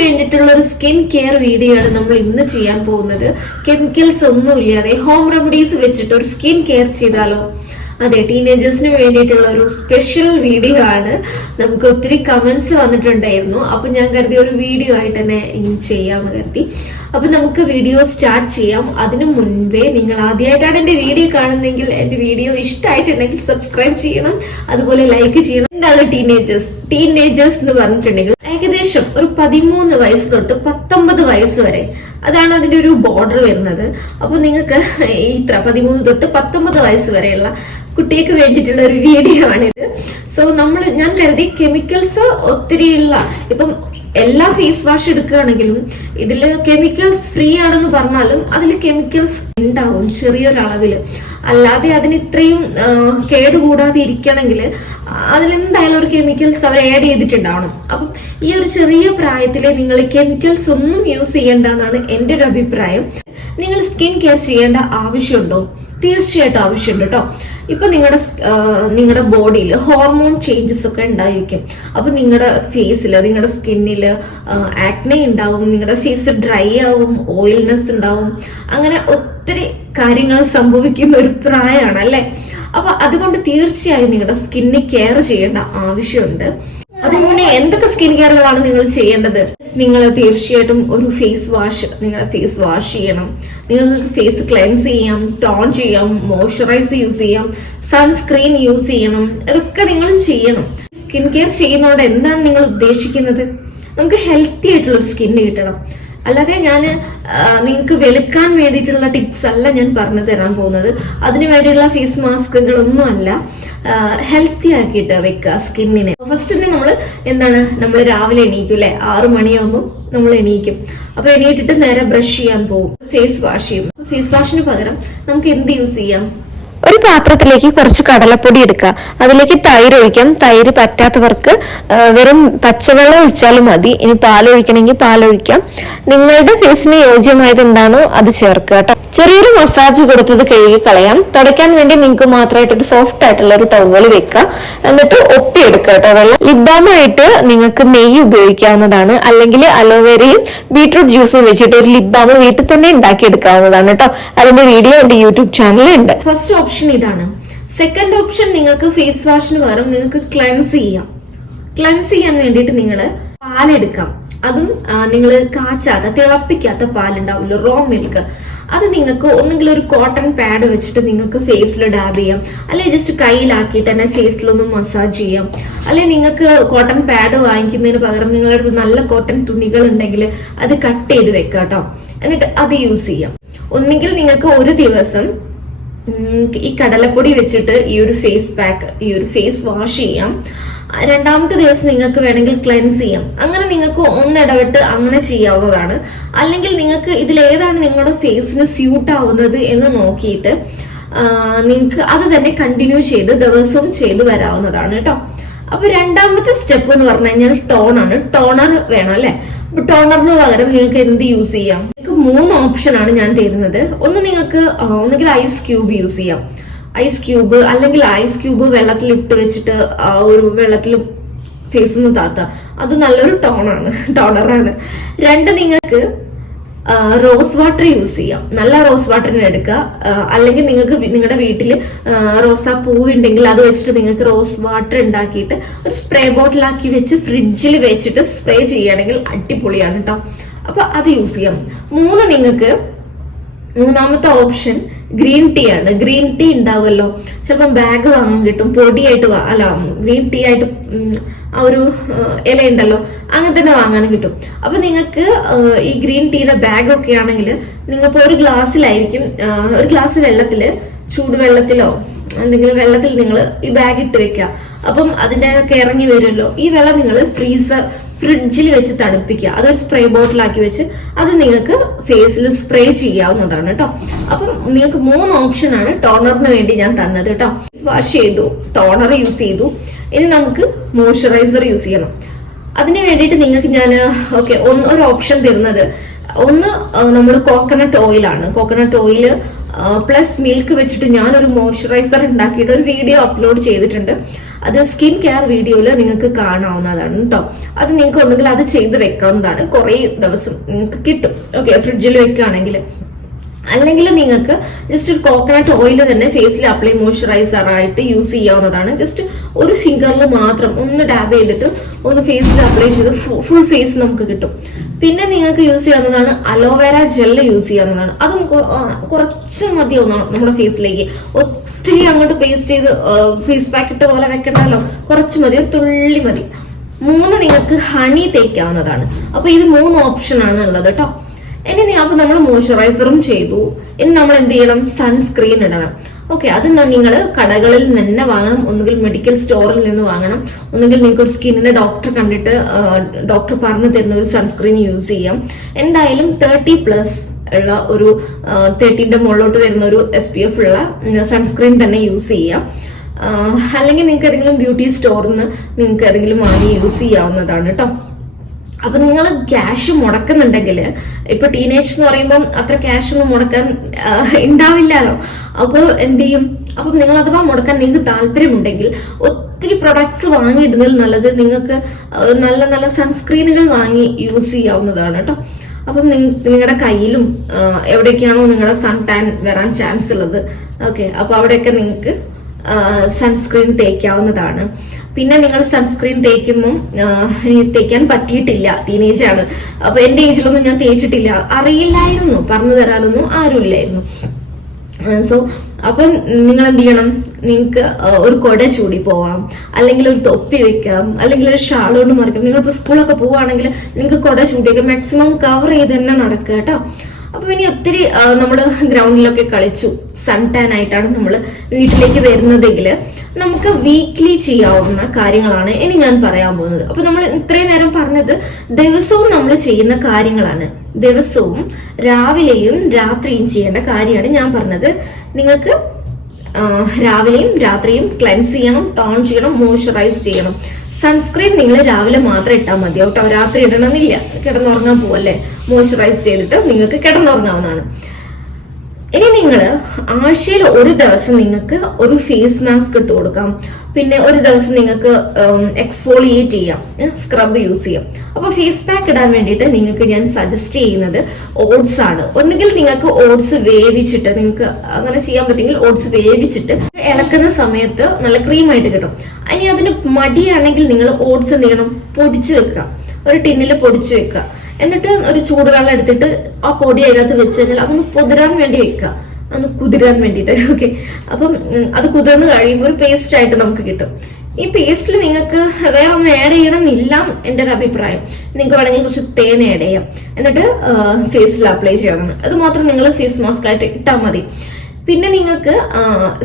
വേണ്ടിയിട്ടുള്ള ഒരു skin care video ആണ് നമ്മൾ ഇന്ന് ചെയ്യാൻ പോകുന്നത്. കെമിക്കൽസ് ഒന്നും ഇല്ലാതെ ഹോം റെമഡീസ് വെച്ചിട്ട് ഒരു സ്കിൻ കെയർ ചെയ്താലോ? അതെ ടീനേജേഴ്സിന് വേണ്ടിയിട്ടുള്ള ഒരു സ്പെഷ്യൽ വീഡിയോ ആണ്. നമുക്ക് ഒത്തിരി കമന്റ്സ് വന്നിട്ടുണ്ടായിരുന്നു. അപ്പൊ ഞാൻ കരുതി ഒരു വീഡിയോ ആയിട്ട് തന്നെ ഇനി ചെയ്യാമെന്ന് കരുതി. അപ്പൊ നമുക്ക് വീഡിയോ സ്റ്റാർട്ട് ചെയ്യാം. അതിനു മുൻപേ നിങ്ങൾ ആദ്യമായിട്ടാണ് എന്റെ വീഡിയോ കാണുന്നതെങ്കിൽ എന്റെ വീഡിയോ ഇഷ്ടമായിട്ടുണ്ടെങ്കിൽ സബ്സ്ക്രൈബ് ചെയ്യണം. അതുപോലെ ലൈക്ക് ചെയ്യണം. എന്താണ് ടീനേജേഴ്സ് ടീനേജേഴ്സ് എന്ന് പറഞ്ഞിട്ടുണ്ടെങ്കിൽ ഏകദേശം ഒരു പതിമൂന്ന് വയസ്സ് തൊട്ട് പത്തൊമ്പത് വയസ്സ് വരെ അതാണ് അതിന്റെ ഒരു ബോർഡർ വരുന്നത്. അപ്പൊ നിങ്ങൾക്ക് ഇത്ര പതിമൂന്ന് തൊട്ട് പത്തൊമ്പത് വയസ്സ് വരെയുള്ള കുട്ടികൾക്ക് വേണ്ടിയിട്ടുള്ള ഒരു വീഡിയോ ആണിത്. സോ നമ്മൾ ഞാൻ കരുതി കെമിക്കൽസ് ഒത്തിരിയുള്ള ഇപ്പം എല്ലാ ഫേസ് വാഷ് എടുക്കുകയാണെങ്കിലും ഇതിൽ കെമിക്കൽസ് ഫ്രീ ആണെന്ന് പറഞ്ഞാലും അതിൽ കെമിക്കൽസ് ഉണ്ടാവും ചെറിയൊരളവിൽ അല്ലാതെ അതിന് ഇത്രയും കേടുകൂടാതെ ഇരിക്കണമെങ്കിൽ അതിലെന്തായാലും ഒരു കെമിക്കൽസ് അവർ ആഡ് ചെയ്തിട്ടുണ്ടാവണം. അപ്പം ഈ ഒരു ചെറിയ പ്രായത്തിൽ നിങ്ങൾ കെമിക്കൽസ് ഒന്നും യൂസ് ചെയ്യേണ്ട എന്നാണ് എന്റെ ഒരു അഭിപ്രായം. നിങ്ങൾ സ്കിൻ കെയർ ചെയ്യേണ്ട ആവശ്യമുണ്ടോ? തീർച്ചയായിട്ടും ആവശ്യമുണ്ട് കേട്ടോ. ഇപ്പൊ നിങ്ങളുടെ നിങ്ങളുടെ ബോഡിയിൽ ഹോർമോൺ ചേഞ്ചസ് ഒക്കെ ഉണ്ടായിരിക്കും. അപ്പൊ നിങ്ങളുടെ ഫേസിൽ നിങ്ങളുടെ സ്കിന്നിൽ ആക്നെ ഉണ്ടാവും നിങ്ങളുടെ ഫേസ് ഡ്രൈ ആവും ഓയിൽനെസ് ഉണ്ടാവും. അങ്ങനെ ഒത്തിരി കാര്യങ്ങൾ സംഭവിക്കുന്ന ഒരു പ്രായമാണ് അല്ലെ? അപ്പൊ അതുകൊണ്ട് തീർച്ചയായും നിങ്ങളുടെ സ്കിന്നെ കെയർ ചെയ്യേണ്ട ആവശ്യമുണ്ട്. മുന്നേ എന്തൊക്കെ സ്കിൻ കെയറുകളാണ് നിങ്ങൾ ചെയ്യേണ്ടത്? നിങ്ങൾ തീർച്ചയായിട്ടും ഒരു ഫേസ് വാഷ് നിങ്ങളുടെ ഫേസ് വാഷ് ചെയ്യണം. നിങ്ങൾക്ക് ഫേസ് ക്ലെൻസ് ചെയ്യാം ടോൺ ചെയ്യാം മോയ്സ്ചറൈസ് യൂസ് ചെയ്യാം സൺസ്ക്രീൻ യൂസ് ചെയ്യണം ഇതൊക്കെ നിങ്ങൾ ചെയ്യണം. സ്കിൻ കെയർ ചെയ്യുന്നതോടെ എന്താണ് നിങ്ങൾ ഉദ്ദേശിക്കുന്നത്? നമുക്ക് ഹെൽത്തി ആയിട്ടുള്ള ഒരു സ്കിന്ന് കിട്ടണം. അല്ലാതെ ഞാൻ നിങ്ങൾക്ക് വെളുക്കാൻ വേണ്ടിയിട്ടുള്ള ടിപ്സ് അല്ല ഞാൻ പറഞ്ഞു തരാൻ പോകുന്നത്. അതിനു വേണ്ടിയുള്ള ഫേസ് മാസ്കുകളൊന്നും അല്ല. ഹെൽത്തി ആക്കിയിട്ട് വെക്കുക സ്കിന്നിനെ ഫസ്റ്റ് തന്നെ നമ്മൾ എന്താണ് നമ്മൾ രാവിലെ എണീക്കും അല്ലെ? ആറു മണിയാകുമ്പോൾ നമ്മൾ എണീക്കും. അപ്പൊ എണീറ്റിട്ട് നേരെ ബ്രഷ് ചെയ്യാൻ പോകും ഫേസ് വാഷ് ചെയ്യും. ഫേസ് വാഷിന് പകരം നമുക്ക് എന്ത് യൂസ് ചെയ്യാം? ഒരു പാത്രത്തിലേക്ക് കുറച്ച് കടലപ്പൊടി എടുക്കുക. അതിലേക്ക് തൈര് ഒഴിക്കാം. തൈര് പറ്റാത്തവർക്ക് വെറും പച്ചവെള്ളം ഒഴിച്ചാലും മതി. ഇനി പാൽ ഒഴിക്കണമെങ്കിൽ പാൽ ഒഴിക്കാം. നിങ്ങളുടെ ഫേസിന് യോജ്യമായത് എന്താണോ അത് ചേർക്കുക കേട്ടോ. ചെറിയൊരു മസാജ് കൊടുത്തത് കഴുകി കളയാം. തുടയ്ക്കാൻ വേണ്ടി നിങ്ങൾക്ക് മാത്രമായിട്ട് ഒരു സോഫ്റ്റ് ആയിട്ടുള്ള ഒരു ടവൽ വെക്കുക. എന്നിട്ട് ഒപ്പിയെടുക്കുക കേട്ടോ. വെള്ളം ലിബാമായിട്ട് നിങ്ങൾക്ക് നെയ്യ് ഉപയോഗിക്കാവുന്നതാണ്. അല്ലെങ്കിൽ അലോവേരയും ബീട്രൂട്ട് ജ്യൂസും വെച്ചിട്ട് ഒരു ലിബാമ് വീട്ടിൽ തന്നെ ഉണ്ടാക്കി എടുക്കാവുന്നതാണ് കേട്ടോ. അതിന്റെ വീഡിയോ എന്റെ യൂട്യൂബ് ചാനലിൽ ഉണ്ട് ഫസ്റ്റ് ഓപ്ഷൻ ഇതാണ്. സെക്കൻഡ് ഓപ്ഷൻ നിങ്ങൾക്ക് ഫേസ് വാഷിന് പകരം നിങ്ങൾക്ക് ക്ലൻസ് ചെയ്യാം. ക്ലൻസ് ചെയ്യാൻ വേണ്ടിയിട്ട് നിങ്ങൾ പാലെടുക്കാം. അതും നിങ്ങൾ കാച്ചാത്ത തിളപ്പിക്കാത്ത പാലുണ്ടാവില്ല റോ മിൽക്ക് അത് നിങ്ങൾക്ക് ഒന്നെങ്കിൽ ഒരു കോട്ടൺ പാഡ് വെച്ചിട്ട് നിങ്ങൾക്ക് ഫേസിൽ ഡാബ് ചെയ്യാം. അല്ലെങ്കിൽ ജസ്റ്റ് കയ്യിലാക്കിയിട്ട് തന്നെ ഫേസിലൊന്ന് മസാജ് ചെയ്യാം. അല്ലെങ്കിൽ നിങ്ങൾക്ക് കോട്ടൺ പാഡ് വാങ്ങിക്കുന്നതിന് പകരം നിങ്ങളുടെ അടുത്ത് നല്ല കോട്ടൺ തുണികൾ ഉണ്ടെങ്കിൽ അത് കട്ട് ചെയ്ത് വെക്കാം കേട്ടോ എന്നിട്ട് അത് യൂസ് ചെയ്യാം. ഒന്നെങ്കിൽ നിങ്ങൾക്ക് ഒരു ദിവസം ഈ കടലപ്പൊടി വെച്ചിട്ട് ഈ ഒരു ഫേസ് പാക്ക് ഈ ഒരു ഫേസ് വാഷ് ചെയ്യാം. രണ്ടാമത്തെ ദിവസം നിങ്ങൾക്ക് വേണമെങ്കിൽ ക്ലെൻസ് ചെയ്യാം. അങ്ങനെ നിങ്ങൾക്ക് ഒന്നിടവിട്ട് അങ്ങനെ ചെയ്യാവുന്നതാണ്. അല്ലെങ്കിൽ നിങ്ങൾക്ക് ഇതിൽ ഏതാണ് നിങ്ങളുടെ ഫേസിന് സ്യൂട്ട് ആവുന്നത് എന്ന് നോക്കിയിട്ട് നിങ്ങൾക്ക് അത് തന്നെ കണ്ടിന്യൂ ചെയ്ത് ദിവസവും ചെയ്തു വരാവുന്നതാണ് കേട്ടോ. അപ്പൊ രണ്ടാമത്തെ സ്റ്റെപ്പ് എന്ന് പറഞ്ഞു കഴിഞ്ഞാൽ ടോണാണ് ടോണർ വേണം അല്ലെ? ടോണറിന് പകരം നിങ്ങൾക്ക് എന്ത് യൂസ് ചെയ്യാം? നിങ്ങൾക്ക് മൂന്ന് ഓപ്ഷൻ ആണ് ഞാൻ തരുന്നത്. ഒന്ന് നിങ്ങൾക്ക് ഒന്നുകിൽ ഐസ് ക്യൂബ് യൂസ് ചെയ്യാം. ഐസ് ക്യൂബ് അല്ലെങ്കിൽ ഐസ് ക്യൂബ് വെള്ളത്തിൽ ഇട്ട് വെച്ചിട്ട് ഒരു വെള്ളത്തിൽ ഫേസ് ഒന്ന് താത്ത. അത് നല്ലൊരു ടോണാണ് ടോണറാണ് രണ്ട് നിങ്ങൾക്ക് റോസ് വാട്ടർ യൂസ് ചെയ്യാം. നല്ല റോസ് വാട്ടറിന് എടുക്കുക. അല്ലെങ്കിൽ നിങ്ങൾക്ക് നിങ്ങളുടെ വീട്ടിൽ റോസാ പൂവുണ്ടെങ്കിൽ അത് വെച്ചിട്ട് നിങ്ങൾക്ക് റോസ് വാട്ടർ ഉണ്ടാക്കിയിട്ട് ഒരു സ്പ്രേ ബോട്ടിലാക്കി വെച്ച് ഫ്രിഡ്ജിൽ വെച്ചിട്ട് സ്പ്രേ ചെയ്യുകയാണെങ്കിൽ അടിപൊളിയാണ് കേട്ടോ അപ്പൊ അത് യൂസ് ചെയ്യാം. മൂന്ന് നിങ്ങൾക്ക് മൂന്നാമത്തെ ഓപ്ഷൻ ഗ്രീൻ ടീ ആണ്. ഗ്രീൻ ടീ ഉണ്ടാവുമല്ലോ ചിലപ്പം ബാഗ് വാങ്ങാൻ കിട്ടും പൊടിയായിട്ട് അല്ല ഗ്രീൻ ടീ ആയിട്ട് ആ ഒരു ഇല ഉണ്ടല്ലോ അങ്ങനെ തന്നെ വാങ്ങാനും കിട്ടും. അപ്പൊ നിങ്ങൾക്ക് ഈ ഗ്രീൻ ടീയുടെ ബാഗ് ഒക്കെ ആണെങ്കിൽ നിങ്ങൾക്ക് ഒരു ഗ്ലാസ്സിലായിരിക്കും ഒരു ഗ്ലാസ് വെള്ളത്തിൽ ചൂടുവെള്ളത്തിലോ എന്തെങ്കിലും വെള്ളത്തിൽ നിങ്ങൾ ഈ ബാഗ് ഇട്ട് വെക്കുക അപ്പം അതിന്റെ ഒക്കെ ഇറങ്ങി വരുമല്ലോ. ഈ വെള്ളം നിങ്ങൾ ഫ്രീസർ ഫ്രിഡ്ജിൽ വെച്ച് തണുപ്പിക്കുക. അതൊരു സ്പ്രേ ബോട്ടിലാക്കി വെച്ച് അത് നിങ്ങൾക്ക് ഫേസിൽ സ്പ്രേ ചെയ്യാവുന്നതാണ് കേട്ടോ. അപ്പം നിങ്ങൾക്ക് മൂന്ന് ഓപ്ഷൻ ആണ് ടോണറിന് വേണ്ടി ഞാൻ തന്നത് കേട്ടോ. വാഷ് ചെയ്തു ടോണർ യൂസ് ചെയ്തു. ഇനി നമുക്ക് മോയ്സ്ചറൈസർ യൂസ് ചെയ്യണം. അതിന് വേണ്ടിയിട്ട് നിങ്ങൾക്ക് ഞാൻ ഓക്കെ ഒന്ന് ഒരു ഓപ്ഷൻ തരുന്നത് ഒന്ന് നമ്മൾ കോക്കനട്ട് ഓയിലാണ് കോക്കനട്ട് ഓയിൽ പ്ലസ് മിൽക്ക് വെച്ചിട്ട് ഞാനൊരു മോയ്സ്ചറൈസർ ഉണ്ടാക്കിയിട്ട് ഒരു വീഡിയോ അപ്ലോഡ് ചെയ്തിട്ടുണ്ട്. അത് സ്കിൻ കെയർ വീഡിയോയിൽ നിങ്ങൾക്ക് കാണാവുന്നതാണ് കേട്ടോ അത് നിങ്ങൾക്ക് ഒന്നുകിൽ അത് ചെയ്ത് വെക്കാവുന്നതാണ്. കുറേ ദിവസം നിങ്ങൾക്ക് കിട്ടും. ഓക്കെ ഫ്രിഡ്ജിൽ വെക്കുകയാണെങ്കിൽ അല്ലെങ്കിൽ നിങ്ങൾക്ക് ജസ്റ്റ് ഒരു കോക്കനട്ട് ഓയിൽ തന്നെ ഫേസിൽ അപ്ലൈ മോയ്സ്ചറൈസർ ആയിട്ട് യൂസ് ചെയ്യാവുന്നതാണ്. ജസ്റ്റ് ഒരു ഫിംഗറിൽ മാത്രം ഒന്ന് ഡാബ് ചെയ്തിട്ട് ഒന്ന് ഫേസിൽ അപ്ലൈ ചെയ്ത് ഫുൾ ഫേസ് നമുക്ക് കിട്ടും. പിന്നെ നിങ്ങൾക്ക് യൂസ് ചെയ്യാവുന്നതാണ് അലോവേര ജെല്ല് യൂസ് ചെയ്യാവുന്നതാണ്. അത് കുറച്ച് മതി ഒന്നാണ് നമ്മുടെ ഫേസിലേക്ക് ഒത്തിരി അങ്ങോട്ട് പേസ്റ്റ് ചെയ്ത് ഫേസ് പാക്കറ്റ് പോലെ വെക്കണ്ടല്ലോ. കുറച്ച് മതി ഒരു തുള്ളി മതി. മൂന്ന് നിങ്ങൾക്ക് ഹണി തേക്കാവുന്നതാണ്. അപ്പൊ ഇത് മൂന്ന് ഓപ്ഷൻ ആണ് ഉള്ളത് കേട്ടോ. ഇനി നീ അപ്പൊ നമ്മൾ മോയ്സ്ചറൈസറും ചെയ്തു. ഇനി നമ്മൾ എന്ത് ചെയ്യണം? സൺസ്ക്രീൻ ഇടണം. ഓക്കെ അത് നിങ്ങൾ കടകളിൽ തന്നെ വാങ്ങണം. ഒന്നുകിൽ മെഡിക്കൽ സ്റ്റോറിൽ നിന്ന് വാങ്ങണം. ഒന്നുകിൽ നിങ്ങൾക്ക് ഒരു സ്കിന്നിന്റെ ഡോക്ടർ കണ്ടിട്ട് ഡോക്ടർ പറഞ്ഞു തരുന്ന ഒരു സൺസ്ക്രീൻ യൂസ് ചെയ്യാം. എന്തായാലും തേർട്ടി പ്ലസ് ഉള്ള ഒരു തേർട്ടീന്റെ മുകളിലോട്ട് വരുന്ന ഒരു എസ് പി എഫ് ഉള്ള സൺസ്ക്രീൻ തന്നെ യൂസ് ചെയ്യാം. അല്ലെങ്കിൽ നിങ്ങൾക്ക് ഏതെങ്കിലും ബ്യൂട്ടി സ്റ്റോറിൽ നിന്ന് നിങ്ങൾക്ക് ഏതെങ്കിലും വാങ്ങി യൂസ് ചെയ്യാവുന്നതാണ് കേട്ടോ അപ്പൊ നിങ്ങൾ ക്യാഷ് മുടക്കുന്നുണ്ടെങ്കിൽ ഇപ്പൊ ടീനേജ് എന്ന് പറയുമ്പോൾ അത്ര ക്യാഷ് ഒന്നും മുടക്കാൻ ഉണ്ടാവില്ലല്ലോ അപ്പോൾ എന്ത് ചെയ്യും? അപ്പം നിങ്ങൾ അഥവാ മുടക്കാൻ നിങ്ങൾക്ക് താല്പര്യമുണ്ടെങ്കിൽ ഒത്തിരി പ്രൊഡക്ട്സ് വാങ്ങിയിടുന്നതിൽ നല്ലത് നിങ്ങൾക്ക് നല്ല നല്ല സൺസ്ക്രീനുകൾ വാങ്ങി യൂസ് ചെയ്യാവുന്നതാണ് കേട്ടോ. അപ്പം നിങ്ങളുടെ കയ്യിലും എവിടെയൊക്കെയാണോ നിങ്ങളുടെ സൺ ടാൻ വരാൻ ചാൻസ് ഉള്ളത്. ഓക്കെ അപ്പൊ അവിടെയൊക്കെ നിങ്ങൾക്ക് സൺസ്ക്രീൻ തേക്കാവുന്നതാണ്. പിന്നെ നിങ്ങൾ സൺസ്ക്രീൻ തേക്കുമ്പം എനിക്ക് തേക്കാൻ പറ്റിയിട്ടില്ല ടീനേജ് ആണ്. അപ്പൊ എന്റെ ഏജിലൊന്നും ഞാൻ തേച്ചിട്ടില്ല. അറിയില്ലായിരുന്നു പറഞ്ഞു തരാനൊന്നും ആരുമില്ലായിരുന്നു. സോ അപ്പം നിങ്ങൾ എന്ത് ചെയ്യണം? നിങ്ങൾക്ക് ഒരു കൊട ചൂടി പോവാം. അല്ലെങ്കിൽ ഒരു തൊപ്പി വെക്കാം. അല്ലെങ്കിൽ ഒരു ഷാൾ കൊണ്ട് മറിക്കാം. നിങ്ങളിപ്പോ സ്കൂളൊക്കെ പോവുകയാണെങ്കിൽ നിങ്ങൾക്ക് കൊട ചൂടിയൊക്കെ മാക്സിമം കവർ ചെയ്ത് തന്നെ നടക്കുക കേട്ടോ. അപ്പൊ ഇനി ഒത്തിരി നമ്മൾ ഗ്രൗണ്ടിലൊക്കെ കളിച്ചു. സൺ ടാൻ ആയിട്ടാണ് നമ്മൾ വീട്ടിലേക്ക് വരുന്നതെങ്കിൽ നമുക്ക് വീക്ക്ലി ചെയ്യാവുന്ന കാര്യങ്ങളാണ് ഇനി ഞാൻ പറയാൻ പോകുന്നത്. അപ്പൊ നമ്മൾ ഇത്രയും നേരം പറഞ്ഞത് ദിവസവും നമ്മൾ ചെയ്യുന്ന കാര്യങ്ങളാണ്. ദിവസവും രാവിലെയും രാത്രിയും ചെയ്യേണ്ട കാര്യമാണ് ഞാൻ പറഞ്ഞത്. നിങ്ങൾക്ക് രാവിലെയും രാത്രിയും ക്ലെൻസ് ചെയ്യണം ടോൺ ചെയ്യണം മോയ്സ്ചറൈസ് ചെയ്യണം. സൺസ്ക്രീൻ നിങ്ങൾ രാവിലെ മാത്രം ഇട്ടാൽ മതി. കേട്ടോ രാത്രി ഇടണമെന്നില്ല. കിടന്നുറങ്ങാൻ പോവല്ലേ? മോയ്സ്ചറൈസ് ചെയ്തിട്ട് നിങ്ങൾക്ക് കിടന്നുറങ്ങാവുന്നതാണ്. ഇനി നിങ്ങൾ ആഴ്ചയിൽ ഒരു ദിവസം നിങ്ങൾക്ക് ഒരു ഫേസ് മാസ്ക് ഇട്ട് കൊടുക്കാം. പിന്നെ ഒരു ദിവസം നിങ്ങൾക്ക് എക്സ്ഫോളിയേറ്റ് ചെയ്യാം. സ്ക്രബ് യൂസ് ചെയ്യാം. അപ്പൊ ഫേസ് പാക്ക് ഇടാൻ വേണ്ടിയിട്ട് നിങ്ങൾക്ക് ഞാൻ സജസ്റ്റ് ചെയ്യുന്നത് ഓട്സ് ആണ്. ഒന്നുകിൽ നിങ്ങൾക്ക് ഓട്സ് വേവിച്ചിട്ട് നിങ്ങൾക്ക് അങ്ങനെ ചെയ്യാൻ പറ്റുമെങ്കിൽ ഓട്സ് വേവിച്ചിട്ട് ഇളക്കുന്ന സമയത്ത് നല്ല ക്രീമായിട്ട് കിട്ടും. ഇനി അതിന് മടിയാണെങ്കിൽ നിങ്ങൾ ഓട്സ് എന്ത് ചെയ്യണം? പൊടിച്ചു വെക്കുക. ഒരു ടിന്നിൽ പൊടിച്ചു വെക്കുക. എന്നിട്ട് ഒരു ചൂടുവെള്ളം എടുത്തിട്ട് ആ പൊടി അതിനകത്ത് വെച്ച് കഴിഞ്ഞാൽ അതൊന്ന് പൊതിരാൻ വേണ്ടി വെക്കുക. ഒന്ന് കുതിരാൻ വേണ്ടിയിട്ട്. ഓക്കെ അപ്പം അത് കുതിർന്ന് കഴിയുമ്പോൾ ഒരു പേസ്റ്റ് ആയിട്ട് നമുക്ക് കിട്ടും. ഈ പേസ്റ്റിൽ നിങ്ങൾക്ക് വേറെ ഒന്നും ആഡ് ചെയ്യണമെന്നില്ല എന്റെ ഒരു അഭിപ്രായം. നിങ്ങൾക്ക് വേണമെങ്കിൽ കുറച്ച് തേൻ ആഡ് ചെയ്യാം. എന്നിട്ട് ഫേസിൽ അപ്ലൈ ചെയ്യണം അത് മാത്രം നിങ്ങൾ ഫേസ് മാസ്ക് ആയിട്ട് ഇട്ടാൽ മതി. പിന്നെ നിങ്ങൾക്ക്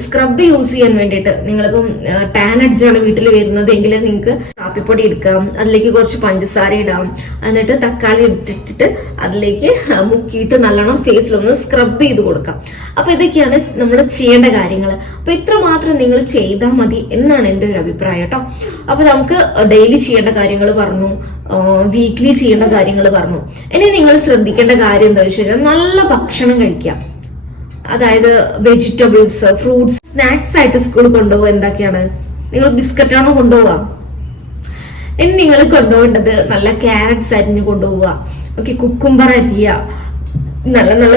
സ്ക്രബ് യൂസ് ചെയ്യാൻ വേണ്ടിയിട്ട് നിങ്ങളിപ്പം ടാൻ അടിച്ചാണ് വീട്ടിൽ വരുന്നത് എങ്കിൽ നിങ്ങൾക്ക് കാപ്പിപ്പൊടി എടുക്കാം അതിലേക്ക് കുറച്ച് പഞ്ചസാര ഇടാം എന്നിട്ട് തക്കാളി ഇട്ടിട്ട് അതിലേക്ക് മുക്കിയിട്ട് നല്ലോണം ഫേസിലൊന്ന് സ്ക്രബ് ചെയ്ത് കൊടുക്കാം. അപ്പൊ ഇതൊക്കെയാണ് നമ്മൾ ചെയ്യേണ്ട കാര്യങ്ങൾ അപ്പൊ ഇത്ര മാത്രം നിങ്ങൾ ചെയ്താൽ മതി എന്നാണ് എന്റെ ഒരു അഭിപ്രായം കേട്ടോ. അപ്പൊ നമുക്ക് ഡെയിലി ചെയ്യേണ്ട കാര്യങ്ങൾ പറഞ്ഞു വീക്ക്ലി ചെയ്യേണ്ട കാര്യങ്ങൾ പറഞ്ഞു. ഇനി നിങ്ങൾ ശ്രദ്ധിക്കേണ്ട കാര്യം എന്താ വെച്ചാൽ നല്ല ഭക്ഷണം കഴിക്കാം അതായത് വെജിറ്റബിൾസ് ഫ്രൂട്ട്സ് സ്നാക്സ് ആയിട്ട് സ്കൂളിൽ കൊണ്ടുപോകുക എന്തൊക്കെയാണ്? നിങ്ങൾ ബിസ്ക്കറ്റ് ആണോ കൊണ്ടുപോവുക? ഇനി നിങ്ങൾ കൊണ്ടുപോകേണ്ടത് നല്ല ക്യാരറ്റ്സ് അരിഞ്ഞ് കൊണ്ടുപോവുക. ഓക്കെ കുക്കുംബർ അരിയ നല്ല നല്ല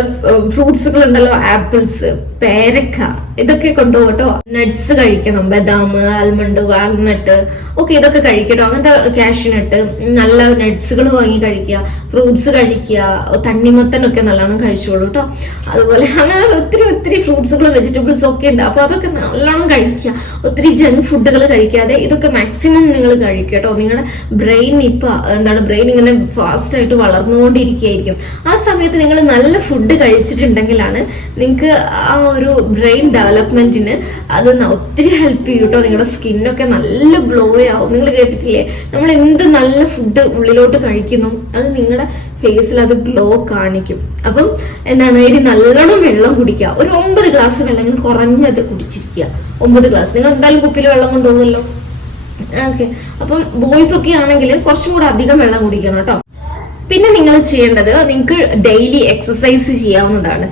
ഫ്രൂട്ട്സുകൾ ഉണ്ടല്ലോ ആപ്പിൾസ് പേരക്ക. ഇതൊക്കെ കൊണ്ടുപോകട്ടോ? നട്ട്സ് കഴിക്കണം ബദാം ആൽമണ്ട് വാൽനട്ട് ഓക്കെ ഇതൊക്കെ കഴിക്കട്ടോ. അങ്ങനത്തെ കാഷ്യൂനട്ട് നല്ല നട്ട്സുകൾ വാങ്ങി കഴിക്കുക ഫ്രൂട്ട്സ് കഴിക്കുക തണ്ണിമത്തനൊക്കെ നല്ലോണം കഴിച്ചോളൂ കേട്ടോ അതുപോലെ അങ്ങനെ ഒത്തിരി ഒത്തിരി ഫ്രൂട്ട്സുകളും വെജിറ്റബിൾസും ഒക്കെ ഉണ്ട്. അപ്പൊ അതൊക്കെ നല്ലോണം കഴിക്കുക. ഒത്തിരി ജങ്ക് ഫുഡുകൾ കഴിക്കാതെ ഇതൊക്കെ മാക്സിമം നിങ്ങൾ കഴിക്കുക കേട്ടോ നിങ്ങളുടെ ബ്രെയിൻ ഇപ്പൊ എന്താണ് ബ്രെയിൻ ഇങ്ങനെ ഫാസ്റ്റ് ആയിട്ട് വളർന്നുകൊണ്ടിരിക്കുകയായിരിക്കും. ആ സമയത്ത് നിങ്ങൾ നല്ല ഫുഡ് കഴിച്ചിട്ടുണ്ടെങ്കിലാണ് നിങ്ങൾക്ക് ആ ഒരു ബ്രെയിൻ ഡെവലപ്മെന്റിന് അത് ഒത്തിരി ഹെൽപ്പ് ചെയ്യും കേട്ടോ നിങ്ങളുടെ സ്കിന്നൊക്കെ നല്ല ഗ്ലോ ആവും. നിങ്ങൾ കേട്ടിട്ടില്ലേ? നമ്മൾ എന്ത് നല്ല ഫുഡ് ഉള്ളിലോട്ട് കഴിക്കുന്നു? അത് നിങ്ങളുടെ ഫേസിൽ അത് ഗ്ലോ കാണിക്കും. അപ്പം എന്താണ്? ഇനി നല്ലോണം വെള്ളം കുടിക്കുക. ഒരു ഒമ്പത് ഗ്ലാസ് വെള്ളം കുറഞ്ഞത് കുടിച്ചിരിക്കുക. ഒമ്പത് ഗ്ലാസ് നിങ്ങൾ എന്തായാലും കുപ്പിയിൽ വെള്ളം കൊണ്ടുപോകുമല്ലോ? ഓക്കെ അപ്പം ബോയ്സ് ഒക്കെ ആണെങ്കിൽ കുറച്ചും കൂടെ അധികം വെള്ളം കുടിക്കണം കേട്ടോ. പിന്നെ നിങ്ങൾ ചെയ്യേണ്ടത് നിങ്ങൾക്ക് ഡെയിലി എക്സസൈസ് ചെയ്യാവുന്നതാണ്.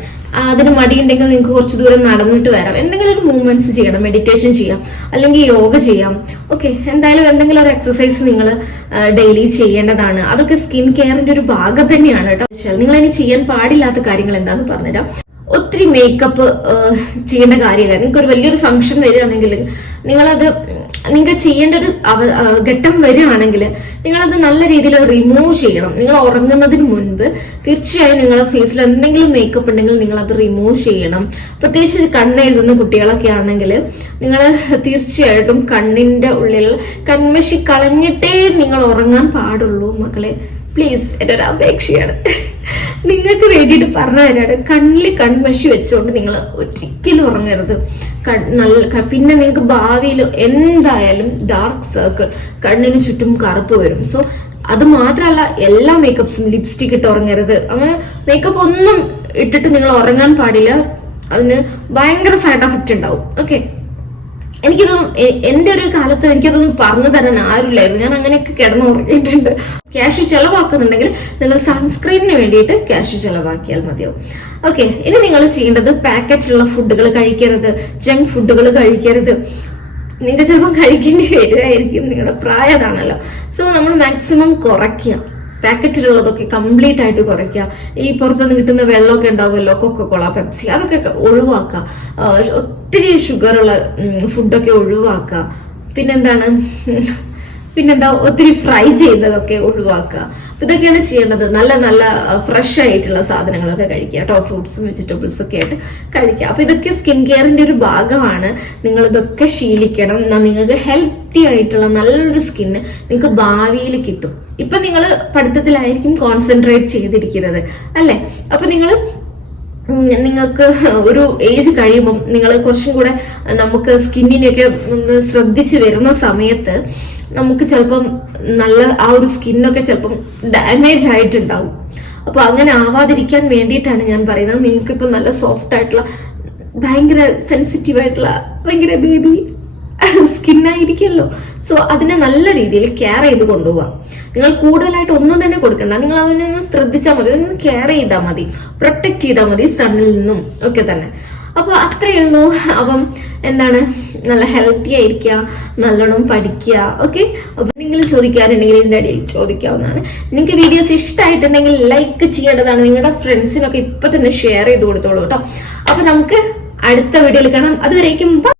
അതിന് മടിയുണ്ടെങ്കിൽ നിങ്ങൾക്ക് കുറച്ച് ദൂരം നടന്നിട്ട് വരാം. എന്തെങ്കിലും ഒരു മൂവ്മെന്റ്സ് ചെയ്യണം മെഡിറ്റേഷൻ ചെയ്യാം അല്ലെങ്കിൽ യോഗ ചെയ്യാം. ഓക്കെ എന്തായാലും എന്തെങ്കിലും ഒരു എക്സസൈസ് നിങ്ങൾ ഡെയിലി ചെയ്യേണ്ടതാണ്. അതൊക്കെ സ്കിൻ കെയറിന്റെ ഒരു ഭാഗം തന്നെയാണ് കേട്ടോ. നിങ്ങൾ ഇനി ചെയ്യാൻ പാടില്ലാത്ത കാര്യങ്ങൾ എന്താന്ന് പറഞ്ഞുതരാം. ഒത്തിരി മേക്കപ്പ് ചെയ്യേണ്ട കാര്യമില്ല. നിങ്ങൾക്ക് ഒരു വലിയൊരു ഫംഗ്ഷൻ വരികയാണെങ്കിൽ നിങ്ങളത് നിങ്ങൾക്ക് ചെയ്യേണ്ട ഒരു ഘട്ടം വരികയാണെങ്കിൽ നിങ്ങളത് നല്ല രീതിയിൽ റിമൂവ് ചെയ്യണം. നിങ്ങൾ ഉറങ്ങുന്നതിന് മുൻപ് തീർച്ചയായും നിങ്ങളുടെ ഫേസിൽ എന്തെങ്കിലും മേക്കപ്പ് ഉണ്ടെങ്കിൽ നിങ്ങൾ അത് റിമൂവ് ചെയ്യണം. പ്രത്യേകിച്ച് കണ്ണെഴുതുന്ന കുട്ടികളൊക്കെ ആണെങ്കിൽ നിങ്ങൾ തീർച്ചയായിട്ടും കണ്ണിന്റെ ഉള്ളിൽ കൺമശി കളഞ്ഞിട്ടേ നിങ്ങൾ ഉറങ്ങാൻ പാടുള്ളൂ മക്കളെ. പ്ലീസ് എന്റെ ഒരു അപേക്ഷയാണ്. നിങ്ങൾക്ക് വേണ്ടിയിട്ട് പറഞ്ഞു കണ്ണിൽ കൺമഷി വെച്ചുകൊണ്ട് നിങ്ങൾ ഒരിക്കലും ഉറങ്ങരുത്. നല്ല പിന്നെ നിങ്ങൾക്ക് ഭാവിയിൽ എന്തായാലും ഡാർക്ക് സർക്കിൾ കണ്ണിന് ചുറ്റും കറുപ്പ് വരും. സോ അത് മാത്രമല്ല എല്ലാ മേക്കപ്സും ലിപ്സ്റ്റിക് ഇട്ട് ഉറങ്ങരുത്. അങ്ങനെ മേക്കപ്പ് ഒന്നും ഇട്ടിട്ട് നിങ്ങൾ ഉറങ്ങാൻ പാടില്ല. അതിന് ഭയങ്കര സൈഡ് എഫക്റ്റ് ഉണ്ടാവും. ഓക്കെ എനിക്കിതൊന്നും എന്റെ ഒരു കാലത്ത് എനിക്കതൊന്നും പറഞ്ഞു തരാൻ ആരുമില്ലായിരുന്നു. ഞാൻ അങ്ങനെയൊക്കെ കിടന്ന് ഉറങ്ങിയിട്ടുണ്ട് ക്യാഷ് ചെലവാക്കുന്നുണ്ടെങ്കിൽ നിങ്ങൾ സൺസ്ക്രീനിന് വേണ്ടിയിട്ട് ക്യാഷ് ചെലവാക്കിയാൽ മതിയാവും. ഓക്കെ ഇനി നിങ്ങൾ ചെയ്യേണ്ടത് പാക്കറ്റിലുള്ള ഫുഡുകൾ കഴിക്കരുത്. ജങ്ക് ഫുഡുകൾ കഴിക്കരുത്. നിങ്ങൾക്ക് ചിലപ്പോൾ കഴിക്കേണ്ടി വരുമായിരിക്കും നിങ്ങളുടെ പ്രായതാണല്ലോ. സോ നമ്മൾ മാക്സിമം കുറയ്ക്കുക. പാക്കറ്റിലുള്ളതൊക്കെ കംപ്ലീറ്റ് ആയിട്ട് കുറയ്ക്കുക. ഈ പുറത്തുനിന്ന് കിട്ടുന്ന വെള്ളമൊക്കെ ഉണ്ടാവുമല്ലോ കൊള പെപ്സി അതൊക്കെ ഒഴിവാക്കുക. ഒത്തിരി ഷുഗറുള്ള ഫുഡൊക്കെ ഒഴിവാക്കുക. പിന്നെന്താണ്? പിന്നെന്താ ഒത്തിരി ഫ്രൈ ചെയ്തതൊക്കെ ഒഴിവാക്കുക. അപ്പൊ ഇതൊക്കെയാണ് ചെയ്യേണ്ടത്. നല്ല നല്ല ഫ്രഷ് ആയിട്ടുള്ള സാധനങ്ങളൊക്കെ കഴിക്കുക കേട്ടോ. ഫ്രൂട്ട്സും വെജിറ്റബിൾസും ഒക്കെ ആയിട്ട് കഴിക്കുക. അപ്പൊ ഇതൊക്കെ സ്കിൻ കെയറിന്റെ ഒരു ഭാഗമാണ്. നിങ്ങൾ ഇതൊക്കെ ശീലിക്കണം. എന്നാൽ നിങ്ങൾക്ക് ഹെൽത്തി ആയിട്ടുള്ള നല്ലൊരു സ്കിന്ന് നിങ്ങൾക്ക് ഭാവിയിൽ കിട്ടും. ഇപ്പൊ നിങ്ങൾ പഠിത്തത്തിലായിരിക്കും കോൺസെൻട്രേറ്റ് ചെയ്തിരിക്കുന്നത്. അല്ലെ? അപ്പൊ നിങ്ങൾ നിങ്ങൾക്ക് ഒരു ഏജ് കഴിയുമ്പം നിങ്ങൾ കുറച്ചും കൂടെ നമുക്ക് സ്കിന്നിനെയൊക്കെ ഒന്ന് ശ്രദ്ധിച്ചു വരുന്ന സമയത്ത് നമുക്ക് ചിലപ്പം നല്ല ആ ഒരു സ്കിന്നൊക്കെ ചിലപ്പം ഡാമേജ് ആയിട്ടുണ്ടാവും. അപ്പൊ അങ്ങനെ ആവാതിരിക്കാൻ വേണ്ടിയിട്ടാണ് ഞാൻ പറയുന്നത്. നിങ്ങൾക്ക് ഇപ്പൊ നല്ല സോഫ്റ്റ് ആയിട്ടുള്ള ഭയങ്കര സെൻസിറ്റീവ് ആയിട്ടുള്ള ഭയങ്കര ബേബി സ്കിന്നായിരിക്കുമല്ലോ സോ അതിനെ നല്ല രീതിയിൽ കെയർ ചെയ്ത് കൊണ്ടുപോകാം നിങ്ങൾ കൂടുതലായിട്ട് ഒന്നും തന്നെ കൊടുക്കണ്ട. നിങ്ങൾ അതിനൊന്ന് ശ്രദ്ധിച്ചാൽ മതി. അതൊന്ന് കെയർ ചെയ്താൽ മതി. പ്രൊട്ടക്ട് ചെയ്താൽ മതി സണ്ണിൽ നിന്നും ഒക്കെ തന്നെ. അപ്പൊ അത്രയേ ഉള്ളൂ. അപ്പം എന്താണ്? നല്ല ഹെൽത്തി ആയിരിക്കുക നല്ലോണം പഠിക്കുക ഓക്കെ അപ്പൊ നിങ്ങൾ ചോദിക്കാറുണ്ടെങ്കിൽ ഇതിന്റെ അടിയിൽ ചോദിക്കാവുന്നതാണ്. നിങ്ങൾക്ക് വീഡിയോസ് ഇഷ്ടമായിട്ടുണ്ടെങ്കിൽ ലൈക്ക് ചെയ്യേണ്ടതാണ്. നിങ്ങളുടെ ഫ്രണ്ട്സിനൊക്കെ ഇപ്പൊ തന്നെ ഷെയർ ചെയ്ത് കൊടുത്തോളൂ കേട്ടോ. അപ്പൊ നമുക്ക് അടുത്ത വീഡിയോയിൽ കാണാം. അതുവരേക്കും.